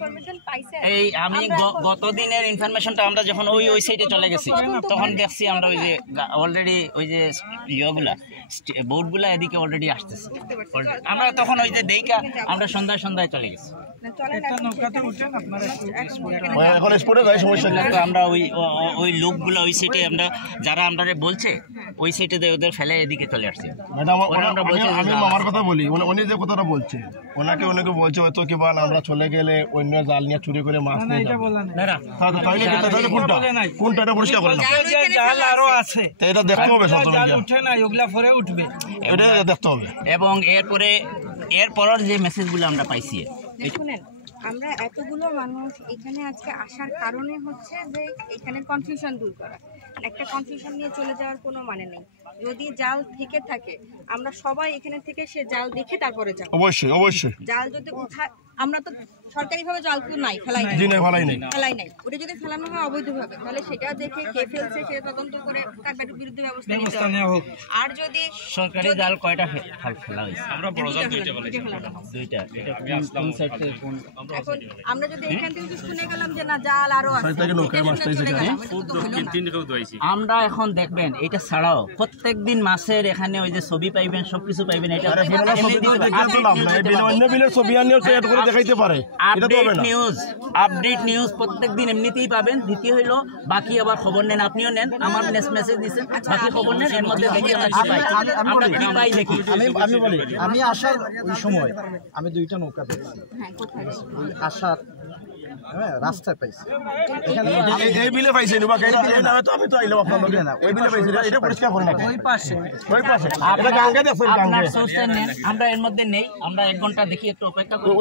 Information পাইছেন? এই আমি গত দিনের ইনফরমেশনটা আমরা যখন ওই সাইডে চলে গেছি তখন দেখছি আমরা ওই যে অলরেডি ওই যে ইয়েগুলা বোর্ডগুলা এদিকে অলরেডি আসতেছে। আমরা তখন ওই যে দেইকা আমরা সন্ধ্যায় চলে গেছি। আমরা ওই লোকগুলো ওই সাইডে আমরা যারা আমরা বলছে ওই সাইডে ওদের ফেলে এদিকে চলে আসছি। আমি আমার কথা বলি, উনি যে কথাটা বলছে ওনাকে বলছে হয়তো কি বল আমরা চলে গেলে অন্য জাল নিয়ে চুরি করে মাছ নিয়ে যাবো। কোনটা এটা পরিষ্কার করে জাল আরো আছে, এটা দেখতে হবে, জাল উঠে না, ওগুলা পরে উঠবে, এটা দেখতে হবে। এবং এরপরের যে মেসেজগুলো আমরা পাইছি, শুনেন আমরা এতগুলো মানুষ এখানে আজকে আসার কারণে হচ্ছে যে এখানে কনফিউশন দূর করা। একটা কনফিউশন নিয়ে চলে যাওয়ার কোনো মানে নেই। যদি জাল থেকে থাকে আমরা সবাই এখানে থেকে সে জাল দেখে তারপরে যাব। অবশ্যই জাল যদি উঠায়, আমরা তো সরকারিভাবে জাল তো নাই, ফেলাই নাই, ওটা যদি ফেলানো হয় অবৈধভাবে তাহলে সেটা দেখে কে ফেলছে সেটা তদন্ত করে তার বিরুদ্ধে ব্যবস্থা নেওয়া হোক। আর যদি সরকারি জাল কয়টা ফেলা হয়েছে? আমরা বড় জাল দুইটা। এটা কোন সাইড থেকে কোন? এখন আমরা যদি এখান থেকে শুনে গেলাম যে না জাল আরো আছে, আমরা এখন দেখবেন এটা ছাড়াও প্রত্যেকদিন মাসের এখানে ওই যে ছবি পাইবেন, সবকিছু পাইবেন। এটা আপডেট নিউজ প্রত্যেকদিন এমনিতেই পাবেন। দ্বিতীয় হইলো বাকি আবার খবর নেন, আপনিও নেন, আমার মেসেজ দিচ্ছেন, বাকি খবর নেন। এর মধ্যে দেখি আমরা কি পাই দেখি। আমি বলি, আমি আসার ওই সময় আমি 2টা নৌকা পেয়েছি আসার রাস্তায় পাইছি। এই বিলে পাইছি না, আমি তো আইলাম আপনার লগে না, ওই বিলে পাইছি, এটা পরিষ্কার করে না। ওই পাশে আপনারা গাঙ্গে দেখুন, আপনার সোর্সে নেন, আমরা এর মধ্যে নেই। আমরা 1 ঘন্টা দেখি, একটু অপেক্ষা করি,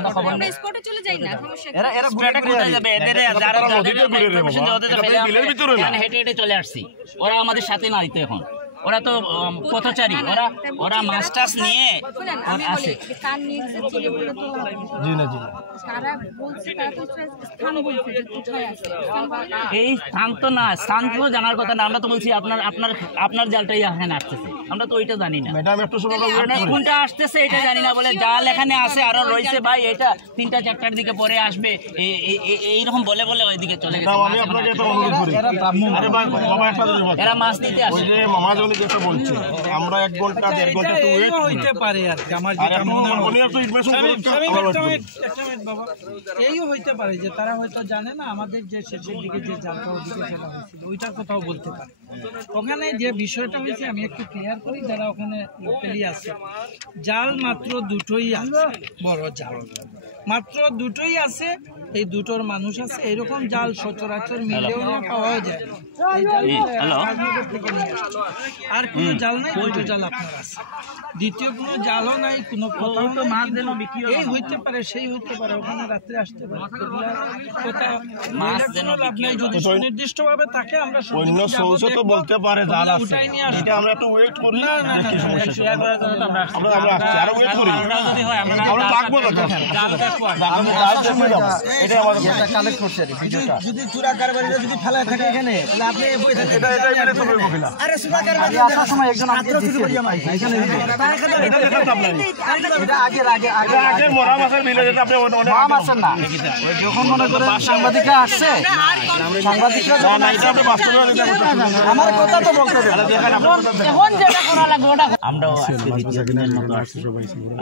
আমরা খবর নেই। স্পটে চলে যাই না, সমস্যা কি? এরা স্পটে কোথায় যাবে? এদের যারা ইনফরমেশন ওদের তো ফেলে আমরা হেঁটে চলে আসছি। ওরা আমাদের সাথে নাই তো এখন, ওরা তো পথচারী, ওরা মাস্টার্স নিয়ে আসে। এই স্থান তো না, স্থান তো জানার কথা না। আমরা তো বলছি আপনার জালটাই এখানে আসতেছে, আমরা তো ওইটা জানি না। কোনটা আসতেছে এটা জানি না, বলে জাল এখানে আসে আরো রয়েছে ভাই, এটা 3টা-4টার দিকে পরে আসবে, এইরকম বলে ওইদিকে চলে গেছে। এরা মাছ নিতে আসে। বলছে আমরা 1 ঘন্টা 1.5 ঘন্টা তো ওয়েট হইতে পারে আর কি। আমার যেটা মনে হয় এইও হইতে পারে যে তারা হয়তো জানে না আমাদের যে শেষের দিকে যে জালটা ওদিকে ফেলা হয়েছিল ওইটার কথাও বলতে পারে। ওখানে যে বিষয়টা হয়েছে আমি একটু ক্লিয়ার করি, যারা ওখানে লোকালি আছে, জাল মাত্র 2টোই আছে, বড় জাল মাত্র 2টোই আছে। এই 2টোর মানুষ আছে, এরকম জাল সচরাচর মিলেও পাওয়া যায়। আর কোন জাল নাই, 2টো জাল আপনার আছে, দ্বিতীয় কোনো জালও নাই, কোনো এই হইতে পারে সেই হইতে পারে, ওখানে রাত্রে আসতে পারে। যদি সুনির্দিষ্ট ভাবে থাকে আমরা বলতে পারে জাল আছে, এটা আমরা একটু ওয়েট করি। যদি চুরা কারবারিরা যদি ফেলায় থাকে এখানে, আপনি আসার সময় একজন যখন মনে করেন সাংবাদিকরা আসছে, সাংবাদিকরা আমার কথা তো বলতে আমরাও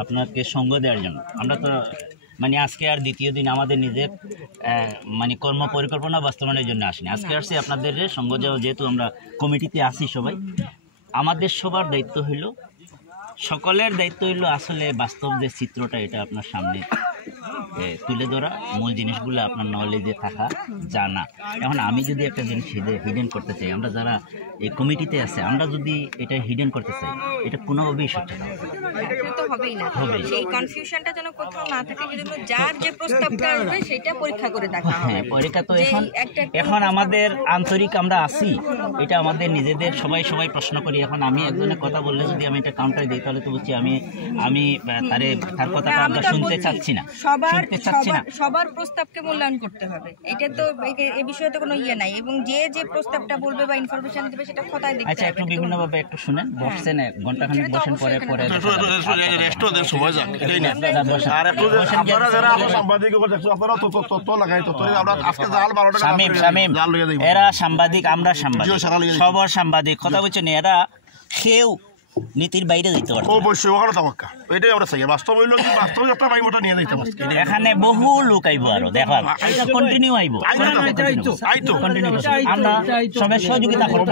আপনাকে সঙ্গ দেওয়ার জন্য। আমরা তো মানে আজকে আর দ্বিতীয় দিন আমাদের নিজের মানে কর্ম পরিকল্পনা বাস্তবায়নের জন্য আসিনি, আজকে আসছি আপনাদের সঙ্গ দেওয়া। যেহেতু আমরা কমিটিতে আসি সবাই, আমাদের সবার দায়িত্ব হইল, সকলের দায়িত্ব হইল আসলে বাস্তব যে চিত্রটা এটা আপনার সামনে তুলে ধরা, মূল জিনিসগুলো আপনার নলেজে থাকা, জানা। এখন আমি যদি একটা জিনিস হিডেন করতে চাই, আমরা যারা এই কমিটিতে আছে, আমরা যদি এটা হিডেন করতে চাই, এটা কোনোভাবেই সত্য না, হবেই না। সেই কনফিউশনটা যেন কোথাও না থাকে, সেজন্য যার যে প্রস্তাবটা আসবে সেটা পরীক্ষা করে দেখা হবে। হ্যাঁ, পরীক্ষা তো এখন আমাদের আন্তরিক আমরা আছি, এটা আমাদের নিজেদের সবাই প্রশ্ন করি। এখন আমি একজনের কথা বললে যদি আমি এটা কাউন্টার দিই, তাহলে তো বুঝছি আমি তার কথাটা আমরা শুনতে চাচ্ছি না। সবার প্রস্তাবকে মূল্যায়ন করতে হবে, এটা তো এই বিষয়ে তো কোনো ইয়ে নাই। এবং যে প্রস্তাবটা বলবে বা ইনফরমেশন দেবে সেটা কথায় দেখতে হবে। আচ্ছা, একটু বিভিন্নভাবে একটু শুনেন, বসছেন ঘন্টাখানেক, বসেন, পরে রেস্টও দেন সময় যাক এটাই না আর একটু যে আপনারা যারা আমরা সাংবাদিক দেখছো আপনারা তত লাগাই তত আমরা আজকে জাল 12 টাকা শামীম জাল লইয়া দেব এরা সাংবাদিক আমরা সাংবাদিক সবার সাংবাদিক কথা বলছেন এরা কেউ নীতির বাইরে যেতে পারে অবশ্যই ওখানে তাওয়াক্কা এটাই আমরা চাই বাস্তব হইলো কি বাস্তব একটা ভাইমটা নিয়ে যাইতে পারছি এখানে বহু লোক আইব আরো দেখা এটা কন্টিনিউ আইব আইতো কন্টিনিউ আমরা সবাই সহযোগিতা করব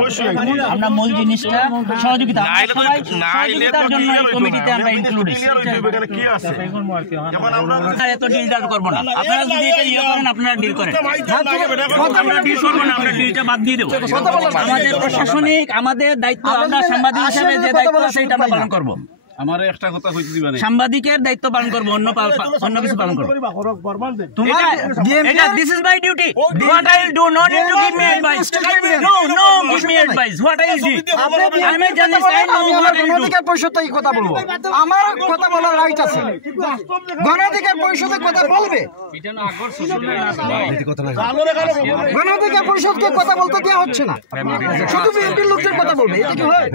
আমরা মূল জিনিসটা সহযোগিতা সহযোগিতার জন্য এই কমিটিতে আমরা ইনক্লুড হইছি কি আছে এখন আমরা এত ডিল করব না আপনারা যদি এটা ইয়ে করেন আপনারা ডিল করেন আমরা ডিল করব না আমরা ডিলটা বাদ দিয়ে দেব আমাদের প্রশাসনিক আমাদের দায়িত্ব আমরা সাংবাদিক হিসেবে যে দায়িত্ব আছে এটা আমরা পালন করব আমার একটা কথা কইতে দিবা না সাংবাদিকের দায়িত্ব পালন করব অন্য কিছু পালন করব এটা this is my duty what I will do not to give me advice no give me advice what I will do I may just I know what I will do Gono Odhikar Parishad এই কথা বলবো আমার কথা বলার রাইট আছে গণঅধিকার পরিষদের কথা বলবে এটা না আগর সুশীল গণঅধিকার পরিষদকে কথা বলতে দেওয়া হচ্ছে না শুধু বিএনপির লোকদের কথা বলবে এটা কি হয়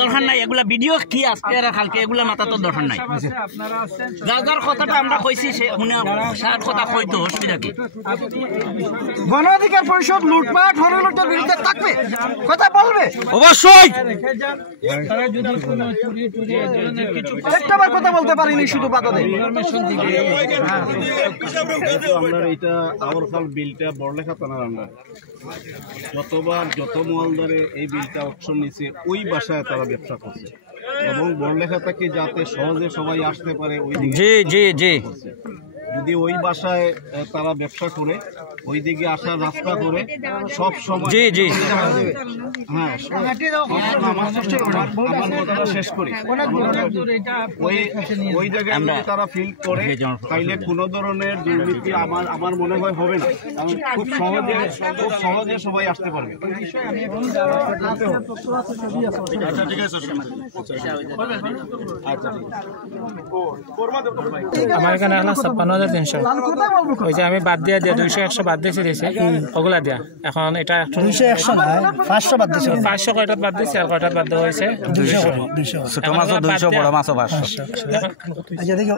দরকার নাই এগুলা ভিডিও কি আজকে আর কালকে এগুলা মাথা তো দরকার নাই যার কথাটা আমরা কইছি সে উনি সার কথা কইতো অসুবিধা কি গণঅধিকার পরিষদ লুটপাট হরলুটের বিরুদ্ধে থাকবে কথা বলবে অবশ্যই একটাবার কথা বলতে পারিনি শুধু বাধা দেয় আমরা এটা আওয়ার কাল বিলটা বড়লেখা থানার আমরা যতবার যত মহলদারে এই বিলটা অপশন নিছে ওই বাসায় তারা ব্যবসা করছে এবং বড়লেখা থেকে যাতে সহজে সবাই আসতে পারে ওই জি যদি ওই বাসায় তারা ব্যবসা করে ওই দিকে আসার রাস্তা করে সব সময় জি হ্যাঁ আমার কথাটা শেষ করি ওই জায়গায় যদি তারা ফিল করে তাইলে কোনো ধরনের দুর্নীতি আমার মনে হয় হবে না কারণ খুব সহজে সবাই আসতে পারবে আচ্ছা ঠিক আছে আমার এখানে এখন 56,300 ওই যে আমি বাদ দিয়া 200-100 বাদ দিয়েছি ওগুলা দিয়া এখন এটা 200-100 না 500 বাদ দিয়েছে 500 কয়টা বাদ দিয়েছি আর কয়টা বাদ দেওয়া হয়েছে 200 ছোট মাছও 200 বড় মাছও 500 আচ্ছা দেখো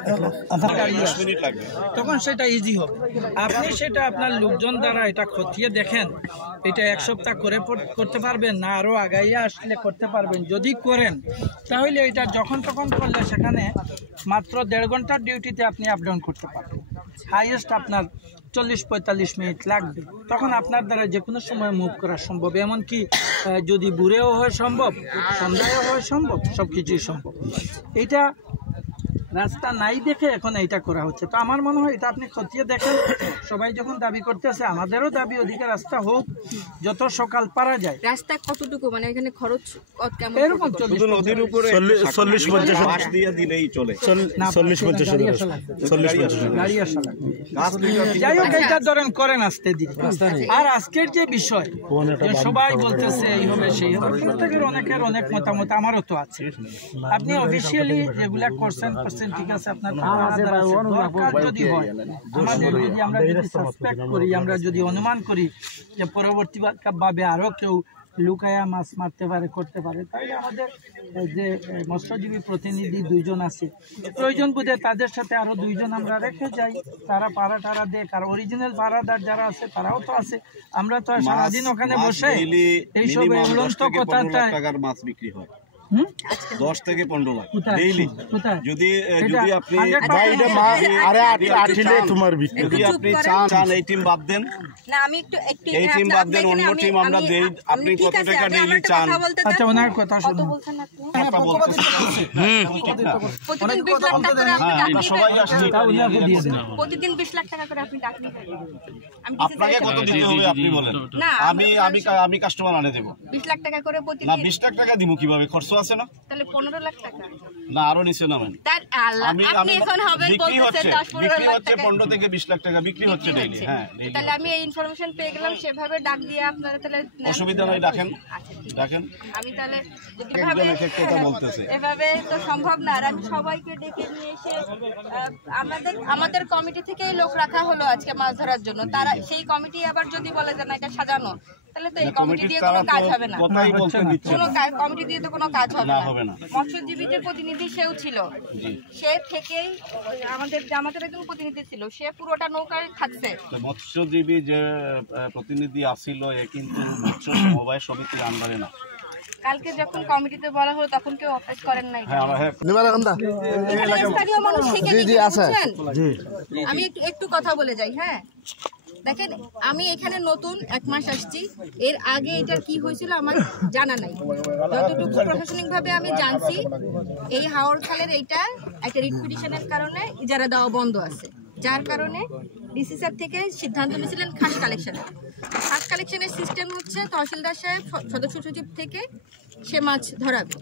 তখন সেটা ইজি হবে আপনি সেটা আপনার লোকজন দ্বারা এটা খতিয়ে দেখেন এটা এক সপ্তাহ করে করতে পারবেন না আরো আগাইয়া আসলে করতে পারবেন যদি করেন তাহলে এটা যখন তখন করলে সেখানে মাত্র 1.5 ঘন্টার ডিউটিতে আপনি আপ ডাউন করতে পারবেন হাইয়েস্ট আপনার 40-45 মিনিট লাগবে তখন আপনার দ্বারা যে কোনো সময় মুভ করা সম্ভব এমনকি যদি ভোরেও হয় সম্ভব সন্ধ্যায়ও হয় সম্ভব সব কিছুই সম্ভব এটা রাস্তা নাই দেখে এখন এইটা করা হচ্ছে তো আমার মনে হয় এটা আপনি খতিয়ে দেখেন সবাই যখন দাবি করতেছে আমাদেরও দাবি ওদিকে রাস্তা হোক যত সকাল পারা যায় রাস্তা কতটুকু মানে এখানে খরচ কেমন এরকম শুধু নদীর উপরে 40-50 মাস দিয়ে দিলেই চলে 40-50 গাড়ি আসা লাগবে যাই হোক এটা ধরেন করেন আসতে দিন আর আজকের যে বিষয় যে সবাই বলতেছে এই হবে সেই হবে প্রত্যেকের অনেকের অনেক মতামত আমারও তো আছে আপনি অফিসিয়ালি যেগুলা করছেন ঠিক আছে আপনার দরকার যদি হয় আমাদের যদি আমরা যদি সাসপেক্ট করি আমরা যদি অনুমান করি যে পরবর্তী ভাবে আরো কেউ লুকায়া মাছ মারতে পারে করতে পারে তাহলে আমাদের যে মৎস্যজীবী প্রতিনিধি 2 জন আছে প্রয়োজন বোধে তাদের সাথে আরো 2 জন আমরা রেখে যাই তারা পাড়া টাড়া দেখ আর অরিজিনাল পাড়াদার যারা আছে তারাও তো আছে আমরা তো সারাদিন ওখানে বসে এইসব উড়ন্ত টাকার মাছ বিক্রি হয় 10 থেকে 15 লাখ ডেইলি যদি আপনি যদি আপনি চান এই টিম বাদ দেন না আমি একটু এই টিম বাদ দেন অন্য টিম আমরা দেই আপনি কত টাকা ডেইলি চান আচ্ছা ওনার কথা কত শুনুন বলছেন আপনি কথা বলতেছেন প্রতিদিন 20 লাখ টাকা করে আপনি আমরা সবাই আসছি প্রতিদিন 20 লাখ টাকা করে আপনি ডাকনি আমি আপনাকে কত দিতে হবে আপনি বলেন না আমি কাস্টমার আনে দেব 20 লাখ টাকা করে না প্রতিদিন 20 লাখ টাকা দিব কিভাবে খরচ আছে না তাহলে 15 লাখ টাকা না আরো নিচে নামেন তার আপনি এখন হবেন বলতেছেন 10-15 লাখ টাকা 15 থেকে 20 লাখ টাকা বিক্রি হচ্ছে ডেইলি হ্যাঁ তাহলে আমি এই ইনফরমেশন পেয়ে গেলাম সেভাবে ডাক দিয়ে আপনারা তাহলে অসুবিধা নাই ডাকেন আমি তাহলে একজন এক এক কথা বলতেছে এভাবে তো সম্ভব না আর আমি সবাইকে ডেকে নিয়ে এসে আমাদের কমিটি থেকেই লোক রাখা হলো আজকে মাছ ধরার জন্য তারা সেই কমিটি আবার যদি বলে যে না এটা সাজানো তাহলে তো এই কমিটি দিয়ে কোনো কাজ হবে না। কথাই বলতে দিচ্ছে কোনো কমিটি দিয়ে তো কোনো কাজ হবে না। না। মৎস্যজীবীদের প্রতিনিধি সেও ছিল, সে থেকেই আমাদের জামাতের একজন প্রতিনিধি ছিল, সে পুরোটা নৌকায় থাকছে। মৎস্যজীবী যে প্রতিনিধি আসিল এ কিন্তু মৎস্য সমবায় সমিতির আন্ডারে না। কালকে যখন কমিটিতে বলা হলো তখন কেউ অফিস করেন নাই। হ্যাঁ স্থানীয় মানুষ থেকে বুঝছেন? আমি একটু কথা বলে যাই। হ্যাঁ দেখেন, আমি এখানে নতুন 1 মাস আসছি, এর আগে এটার কি হয়েছিল আমার জানা নাই। যতটুকু প্রশাসনিক ভাবে আমি জানছি, এই হাওর খালের এইটা একটা রিট পিটিশনের কারণে ইজারা দেওয়া বন্ধ আছে, যার কারণে ডিসি স্যার থেকে সিদ্ধান্ত নিয়েছিলেন খাস কালেকশনের। খাস কালেকশনের সিস্টেম হচ্ছে তহসিলদার সাহেব সদস্য সচিব থেকে সে মাছ ধরাবে।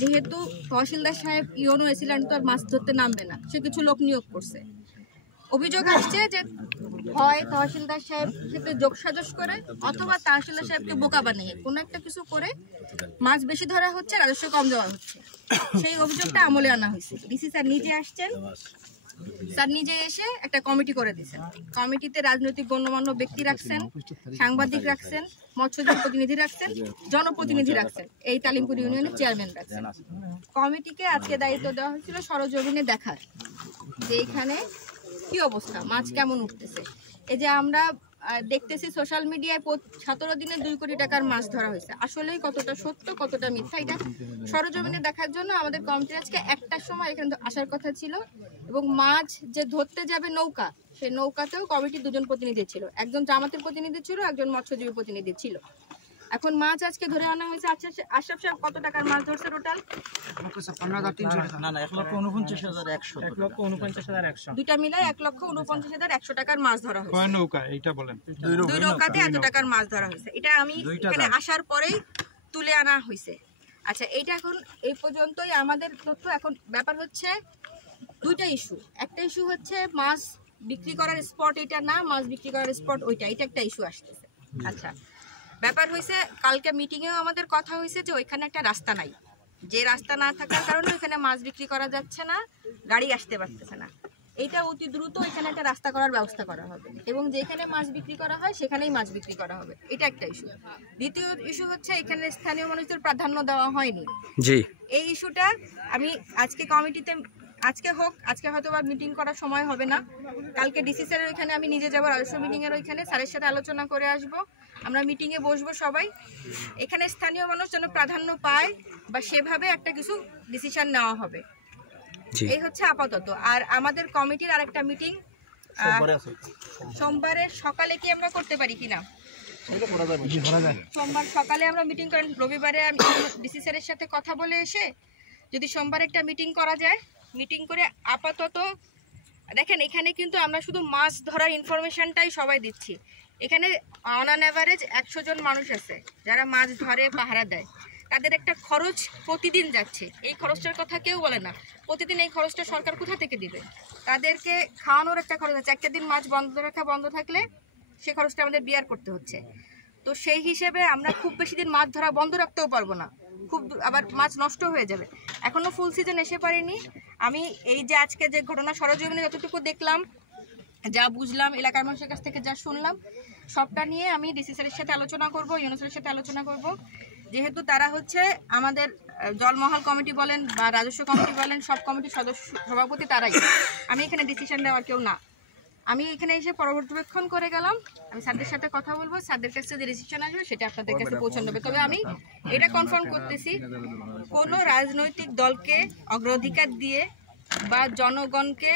যেহেতু তহসিলদার সাহেব ইওনো এসিল্যান্ড তো আর মাছ ধরতে নামবে না, সে কিছু লোক নিয়োগ করছে। অভিযোগ আসছে যে হয় তহসিলদার সাহেব সাথে যোগসাজশ করে অথবা তহসিলদার সাহেবকে বোকা বানিয়ে কোনো একটা কিছু করে মাছ বেশি ধরা হচ্ছে, রাজস্ব কম দেওয়া হচ্ছে। সেই অভিযোগটা আমলে আনা হয়েছে। ডিসি স্যার নিজে আসছেন, স্যার নিজে এসে একটা কমিটি করে দিয়েছেন। কমিটিতে রাজনৈতিক গণ্যমান্য ব্যক্তি রাখছেন, সাংবাদিক রাখছেন, মৎস্যজীবী প্রতিনিধি রাখছেন, জনপ্রতিনিধি রাখছেন, এই তালিমপুর ইউনিয়নের চেয়ারম্যান রাখছেন। কমিটিকে আজকে দায়িত্ব দেওয়া হয়েছিল সরজমিনে দেখার যে এখানে কি অবস্থা, মাছ কেমন উঠতেছে। এই যে আমরা দেখতেছি সোশ্যাল মিডিয়ায় 17 দিনে 2 কোটি টাকার মাছ ধরা হয়েছে, আসলেই কতটা সত্য কতটা মিথ্যা এটা সরজমিনে দেখার জন্য আমাদের কমিটি আজকে 1টার সময় এখানে আসার কথা ছিল। এবং মাছ যে ধরতে যাবে নৌকা, সেই নৌকাতেও কমিটির 2জন প্রতিনিধি ছিল, একজন জামাতের প্রতিনিধি ছিল, একজন মৎস্যজীবী প্রতিনিধি ছিল। এখন মাছ আজকে ধরে আনা হয়েছে। আচ্ছা আশরাফ সাহেব কত টাকার মাছ ধরছে টোটাল? 1,49,100 দুইটা মিলে 1,49,100 টাকার মাছ ধরা হয়েছে। কয় নৌকা এইটা বলেন? 2 নৌকাতে এত টাকার মাছ ধরা হয়েছে। এটা আমি এখানে আসার পরেই তুলে আনা হয়েছে। আচ্ছা, এইটা এখন এই পর্যন্তই আমাদের তথ্য। এখন ব্যাপার হচ্ছে 2টা ইস্যু। একটা ইস্যু হচ্ছে মাছ বিক্রি করার স্পট এটা না, মাছ বিক্রি করার স্পট ওইটা, এটা একটা ইস্যু আসতেছে। আচ্ছা, ব্যাপার হয়েছে কালকে মিটিংয়েও আমাদের কথা হয়েছে যে ওইখানে একটা রাস্তা নাই, যে রাস্তা না থাকার কারণে ওইখানে মাছ বিক্রি করা যাচ্ছে না, গাড়ি আসতে পারতেছে না। এইটা অতি দ্রুত এখানে একটা রাস্তা করার ব্যবস্থা করা হবে এবং যেখানে মাছ বিক্রি করা হয় সেখানেই মাছ বিক্রি করা হবে, এটা একটা ইস্যু। দ্বিতীয় ইস্যু হচ্ছে এখানে স্থানীয় মানুষদের প্রাধান্য দেওয়া হয়নি। জি, এই ইস্যুটা আমি আজকে কমিটিতে, আজকে হোক, আজকে হয়তো বা মিটিং করার সময় হবে না, কালকে ডিসি স্যারের ওইখানে আমি নিজে যাবো, রাজস্ব মিটিংয়ের ওইখানে স্যারের সাথে আলোচনা করে আসব। আমরা মিটিংয়ে বসবো সবাই, এখানে স্থানীয় মানুষ যেন প্রাধান্য পায় বা সেভাবে একটা কিছু ডিসিশন নেওয়া হবে। এই হচ্ছে আপাতত। আর আমাদের কমিটির আরেকটা মিটিং সোমবারের সকালে কি আমরা করতে পারি কিনা? সোমবার সকালে আমরা মিটিং করেন, রবিবারে আমি ডিসি স্যারের সাথে কথা বলে এসে যদি সোমবার একটা মিটিং করা যায়, মিটিং করে আপাতত দেখেন এখানে কিন্তু আমরা শুধু মাছ ধরার ইনফরমেশনটাই সবাই দিচ্ছি। এখানে অন অ্যান অ্যাভারেজ 100 জন মানুষ আছে যারা মাছ ধরে পাহারা দেয়, তাদের একটা খরচ প্রতিদিন যাচ্ছে। এই খরচটার কথা কেউ বলে না, প্রতিদিন এই খরচটা সরকার কোথা থেকে দিবে? তাদেরকে খাওয়ানোর একটা খরচ আছে, একটা দিন মাছ বন্ধ থাকলে সে খরচটা আমাদের বিয়ার করতে হচ্ছে। তো সেই হিসেবে আমরা খুব বেশি দিন মাছ ধরা বন্ধ রাখতেও পারবো না, খুব আবার মাছ নষ্ট হয়ে যাবে। এখনো ফুল সিজন এসে পারেনি। আমি এই যে আজকে যে ঘটনা সরজমিনে যতটুকু দেখলাম, যা বুঝলাম, এলাকার মানুষের কাছ থেকে যা শুনলাম, সবটা নিয়ে আমি ডিসি স্যারের সাথে আলোচনা করব, ইউনুসের সাথে আলোচনা করব। যেহেতু তারা হচ্ছে আমাদের জলমহল কমিটি বলেন বা রাজস্ব কমিটি বলেন, সব কমিটির সভাপতি তারাই, আমি এখানে ডিসিশন দেওয়ার কেউ না। আমি এখানে এসে পর্যবেক্ষণ করে গেলাম, আমি স্যারদের সাথে কথা বলবো, স্যারদের কাছে যে ডিসিশন আসবে সেটা আপনাদের কাছে পৌঁছানো হবে। তবে আমি এটা কনফার্ম করতেছি, কোনো রাজনৈতিক দলকে অগ্রাধিকার দিয়ে বা জনগণকে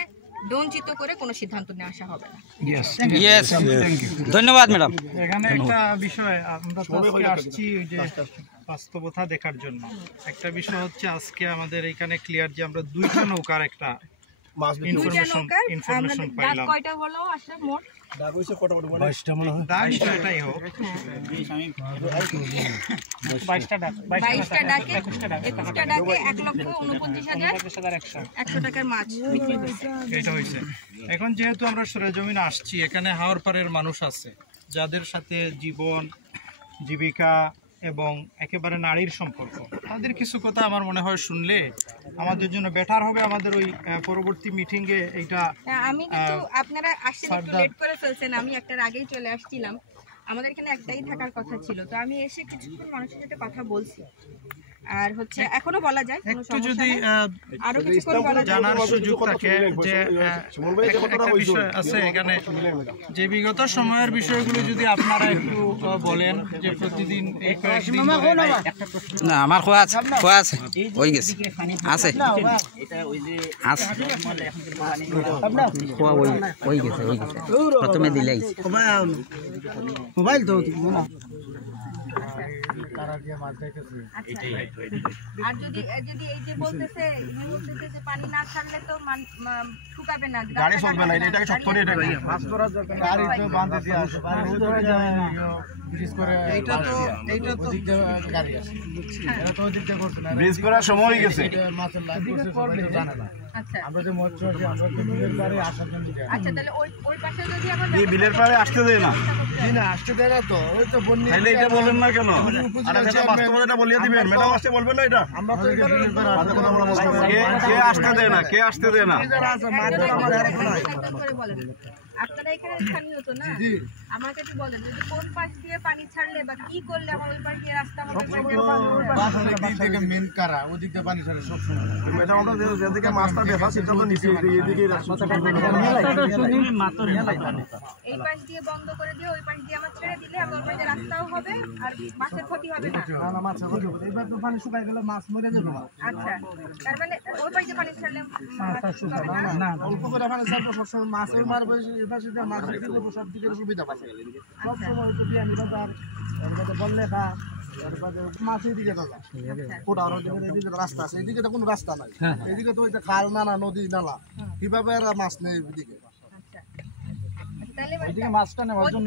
বঞ্চিত করে কোনো সিদ্ধান্ত নিয়ে আসা হবে না। ধন্যবাদ ম্যাডাম। এখানে একটা বিষয় আমরা তো আজকে আসছি ওই যে বাস্তবতা দেখার জন্য। একটা বিষয় হচ্ছে আজকে আমাদের এখানে ক্লিয়ার যে আমরা 2টা নৌকার একটা ইনফরমেশন পাইলাম। কয়টা হলো আসলে মোট? দাগ হইছে কত কত বলে 22টা মনে হয়। দাগ এটাই হোক, 22টা ডাক, 22টা ডাকে 21টা ডাকে 1,49,100 টাকার মাছ বিক্রি হয়েছে। এটা হয়েছে। এখন যেহেতু আমরা সরেজমিনে আসছি, এখানে হাওর পাড়ের মানুষ আছে যাদের সাথে জীবন জীবিকা এবং একেবারে নারীর সম্পর্ক, তাদের কিছু কথা আমার মনে হয় শুনলে আমাদের জন্য বেটার হবে। আমাদের ওই পরবর্তী মিটিংয়ে এইটা আমি কিন্তু আপনারা আসতে একটু লেট করে ফেলছেন, আমি একটার আগেই চলে আসছিলাম। আমাদের এখানে একটাই থাকার কথা ছিল। তো আমি এসে কিছুক্ষণ মানুষের সাথে কথা বলছি, আর হচ্ছে এখনো বলা যায় কোনো একটু সমস্যা যদি নেই। আরো কিছুক্ষণ বলা যায়। জানার সুযোগ থাকে যে একটা বিষয় আছে এখানে, যে বিগত সময়ের বিষয়গুলো যদি আপনারা একটু বলেন, যে প্রতিদিন এই কয়েকদিন না আমার খোয়া আছে হয়ে গেছে আছে খোয়া হয়ে গেছে প্রথমে দিলেই মোবাইল তো আর যদি এই যে বলতেছে যে পানি না ছাড়লে তো শুকাবে না, গাড়ি চলবে না, এটাকে শক্ত করে এটা মাছ ধরার জন্য গাড়ি তো বাঁধে দিয়ে আসে পানি ধরে যায় ব্রিজ করে এইটা তো গাড়ি আছে এটা তো দিকটা করতে না, ব্রিজ করার সময় হয়ে গেছে, মাছের লাইন করতে সবাই জানে না। আচ্ছা আমরা যে মৎস্য আছে আমরা তো বিলের পারে আসার জন্য আচ্ছা, তাহলে ওই পাশে যদি আমরা এই বিলের পারে আসতে দেয় না, না আসতে দেয় না, তো ওই তো বন্যা তাহলে এটা বলেন না কেন? আর এটা বাস্তবতাটা বলিয়ে দিবেন, ম্যাডাম আসতে বলবেন না এটা, আমরা তো বিলের পারে আসতে কথা বলা বলবো, কে আসতে দেয় না, কে আসতে দেয় না, আপনারা এখানে স্থানীয় তো না, আমাকে একটু বলেন যদি কোন পাশ দিয়ে পানি ছাড়লে বা কি করলে আমার ওই পাশ দিয়ে রাস্তা মেন কারা ওদিক দিয়ে পানি ছাড়ে সব সময় ম্যাডাম, আমরা যেদিকে মাছটা দেখা সেটা তো নিচে এদিকে এই পাশ দিয়ে বন্ধ করে দিয়ে ওই পাশ দিয়ে আমার ছেড়ে দিলে আমার ওই রাস্তাও হবে আর মাছের ক্ষতি হবে না। এবার তো পানি শুকাই গেলে মাছ মরে যাবে। আচ্ছা, তার মানে ওই পাশ দিয়ে পানি ছাড়লে না অল্প করে পানি ছাড়লে সবসময় মাছের মারবে, এবার সেটা মাছের দিকে সব দিকে সুবিধা পাচ্ছে সবসময় তো বিয়ানি বাজার এরপরে বললেখা এরপরে মাছের দিকে দাদা ওটা আর এদিকে রাস্তা আছে, এদিকে তো কোনো রাস্তা নাই, এদিকে তো ওই খাল নালা নদী নালা কিভাবে আর মাছ নেই এদিকে, এদিকে মাছটা নেওয়ার জন্য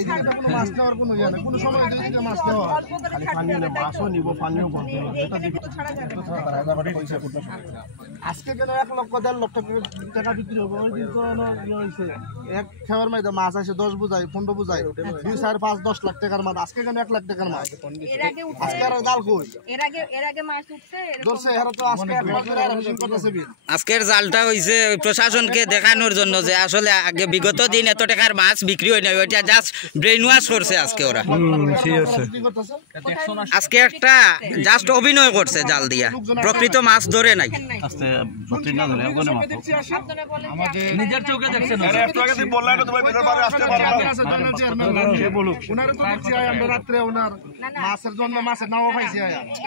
এদিকে তো কোনো মাছ নেওয়ার কোনো ইয়ে নেই, কোনো সময় এদিকে মাছ নেওয়া খালি পানি হলে মাছও নিব পানিও বলতে আজকে কেন 1,00,000 টাকা বিক্রি হবে, ওই দিন তো ইয়ে হয়েছে এক খেয়ার মাঝে মাছ আছে 10 বুঝাই 15 বুঝাই 2, 4, 5, 10 লাখ টাকার মাছ, আজকে কেন 1 লাখ টাকার মাছ, আজকে আর জাল কই এর আগে মাছ উঠছে ধরছে এরা তো আজকে 1 লাখ টাকা আরেকজন করতেছে বিল। আজকের জালটা হয়েছে প্রশাসনকে দেখানোর জন্য যে আসলে আগে বিগত দিন এত টাকার মাছ বিক্রি হয় না, ওইটা জাস্ট ব্রেন ওয়াশ করছে আজকে ওরা, আজকে একটা জাস্ট অভিনয় করছে জাল দিয়া, প্রকৃত মাছ ধরে নাই। নিজের চোখে দেখছেন একটু আগে তুই বললাই না তোমার ভিতর বারে আসতে পারবে না, সে বলুক ওনারে তো দেখছি আমরা রাত্রে ওনার মাছের জন্য মাছের নাও পাইছি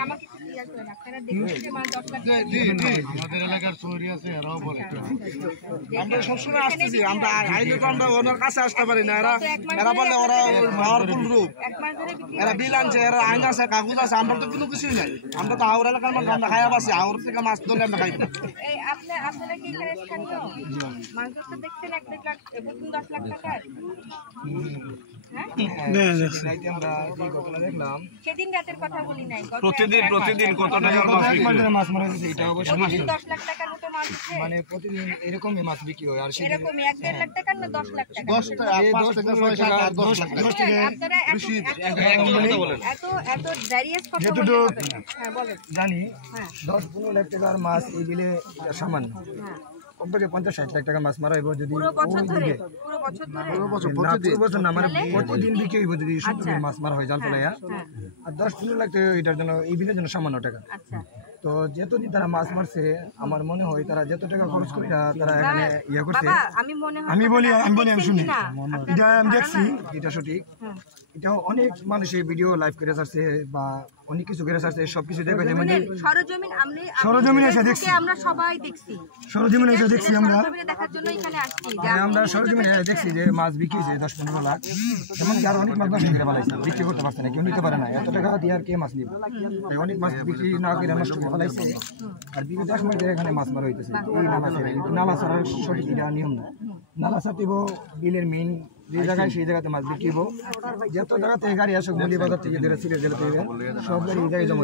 আমাকে ক্লিয়ার করে আপনারা দেখুন যে মাছ 10 লাখ আমাদের এলাকার চোরি আছে এরাও বলে, আমরা সবসময় আসতেছি, আমরা আইলে তো আমরা ওনার কাছে আসতে পারি না, এরা বলে ওরা পাওয়ারফুল গ্রুপ, এরা বিল আনছে, এরা আইন আছে কাগজ আছে, আমরা তো কোনো কিছুই নাই, আমরা তো হাওড় এলাকার মানুষ, আমরা খাইয়া বাসি, হাওড় থেকে মাছ ধরলে আমরা খাই। এই আপনারা কি এখানে স্থানীয় মাছ ধরতে দেখছেন 1 লাখ 10 লাখ টাকার? সেদিন রাতের কথা বলি নাই, প্রতিদিন কত টাকার মাছ মারা গেছে এটা অবশ্য 10 লাখ টাকার মতো মাছ উঠছে, মানে প্রতিদিন এরকমই মাছ বিক্রি হয়, আর এরকমই 1-1.5 লাখ টাকা না 10 লাখ টাকা, 10 টাকা 5 টাকা 6 টাকা 10 লাখ টাকা আপনারা এত ভ্যারিয়াস কথা বলেন। হ্যাঁ বলেন। জানি 10-15 লাখ টাকার মাছ এই বিলে সামান্য, কমপক্ষে 50-60 লাখ টাকা মাছ মারা হইব যদি পুরো বছর ধরে বছর না মানে প্রতিদিন বিক্রি হইব যদি মাছ মারা হয় জাল ফেলাইয়া, আর 10-15 লাখ টাকা এটার জন্য এই বিলের জন্য সামান্য টাকা। তো যতদিন তারা মাছ মারছে আমার মনে হয় তারা যত টাকা খরচ করে তারা এখানে ইয়ে করছে, আমি বলি আমি শুনি এটা আমি দেখছি এটা সঠিক, এটা অনেক মানুষ ভিডিও লাইভ করে আসছে বা অনেক কিছু করে আসছে, সবকিছু দেখা যায় মানে সরজমিনে এসে দেখছি, আমরা সবাই দেখছি, সরজমিনে এসে দেখছি, আমরা দেখার জন্য এখানে আসছি, আমরা সরজমিনে দেখছি যে মাছ বিক্রি হয়েছে 10-15 লাখ, যেমন আর অনেক মাছ নষ্ট করে ফেলাইছে, বিক্রি করতে পারছে না, কেউ নিতে পারে না, এত টাকা দিয়ে আর কে মাছ নিবে, অনেক মাছ বিক্রি না করে নষ্ট করে ফেলাইছে, আর বিগত 10 মাস ধরে এখানে মাছ মারা হইতেছে এই নালা ছাড়ার সঠিক এটা নিয়ম না, নালা ছাড়তেব বিলের মেইন যে জায়গায় সেই জায়গাতে মাছ বিক্রি হবো, যত জায়গা থেকে গাড়ি আসুক মলি বাজার থেকে ধরে সিলেট জেলা থেকে সব গাড়ি এই জায়গায় জমা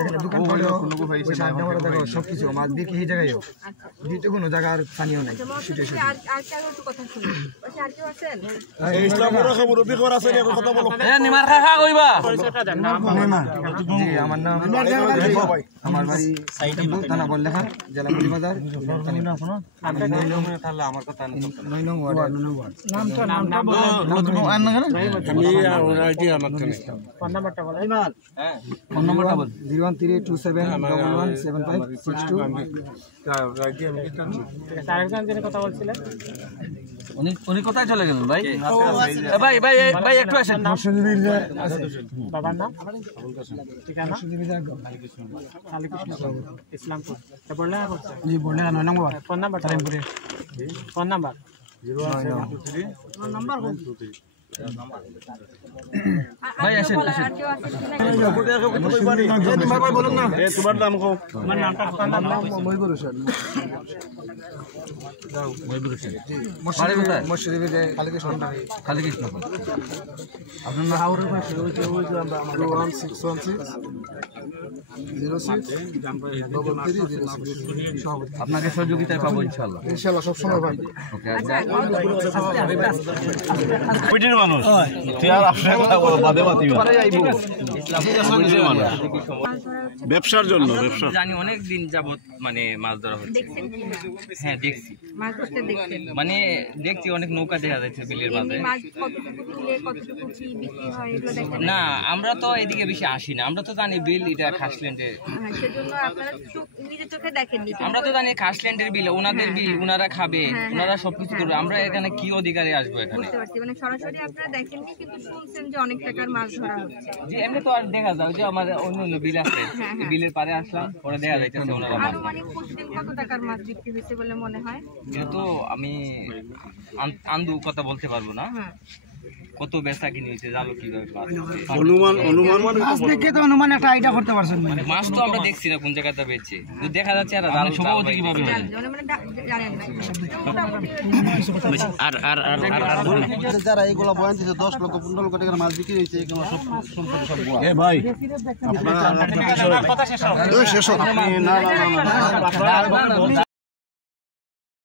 এখানে দোকান করলেও দেখো সব কিছু মাছ বিক্রি এই জায়গায় দ্বিতীয় কোনো জায়গার স্থানীয় নাই। আমার নাম আমার বাড়ি থানা বললেখা জেলা মলি বাজার 9 নং ওয়ার্ড। ফোন নাম্বারটা বল 01327117562 আরেকজন যিনি কথা বলছিলেন উনি কোথায় চলে গেলেন ভাই? ভাই ভাই ভাই একটু আসেন। বাবার নাম ঠিকানা কালীকৃষ্ণ ইসলামপুর বললে জি বললে 9 নম্বর ফোন নাম্বার ফোন নাম্বার ভাই আসেন বলুন না তোমার নাম কো? আমার নামটা আপনার নাম মহিবুর হোসেন। বাড়ি কোথায়? মসজিদে কালীকৃষ্ণ। আপনার নাম হাওড়ের পাশে ওই যে আমরা 016106306 আপনাকে সহযোগিতায় পাবো ইনশাআল্লাহ। ইনশাআল্লাহ সব সময় পাবো। ওকে কমিটির মানুষ তুই আর আপনার কথা বল বাদে বাতিবা ব্যবসার জন্য ব্যবসা জানি অনেক দিন যাবত মানে মাছ ধরা হচ্ছে। দেখছেন কি না? হ্যাঁ দেখছি, মাছ ধরতে দেখছেন? মানে দেখছি অনেক নৌকা দেখা যাচ্ছে বিলের মাঝে। এমনি মাছ কতটুকু তুলে কতটুকু কি বিক্রি হয় এগুলো দেখেন? না আমরা তো এদিকে বেশি আসি না, আমরা তো জানি বিল এটা খাসল্যান্ডে, হ্যাঁ, সেজন্য আপনারা নিজের চোখে দেখেননি। আমরা তো জানি খাসল্যান্ডের বিল, ওনাদের বিল ওনারা খাবে, হ্যাঁ, ওনারা সবকিছু করবে, আমরা এখানে কি অধিকারে আসবো এখানে? বুঝতে পারছি, মানে সরাসরি আপনারা দেখেননি কিন্তু শুনছেন যে অনেক টাকার মাছ ধরা হচ্ছে। যে এমনি তো আর দেখা যায় যে আমাদের অন্য অন্য বিল আছে, এই বিলের পারে আসলাম পরে দেখা যাইতেছে ওনারা মাছ ধরে। আনুমানিক প্রতিদিন কত টাকার মাছ বিক্রি হয়েছে বলে মনে হয়? এটা তো আমি আন্দু কথা বলতে পারবো না, হ্যাঁ, কত বেচা কিনে হয়েছে জানো কিভাবে মাছ। অনুমান মাছ দেখে তো অনুমান একটা আইডিয়া করতে পারছেন। মাছ তো আমরা দেখছি না কোন জায়গাতে বেচছে, দেখা যাচ্ছে আর সভাপতি কিভাবে জানেন জানেন না মোটামুটি আর আর আর যারা এইগুলো বয়ান দিচ্ছে 10 লক্ষ 15 লক্ষ টাকার মাছ বিক্রি হয়েছে, এগুলো সব সম্পত্তি সব এ ভাই আপনারা শেষ হোক। না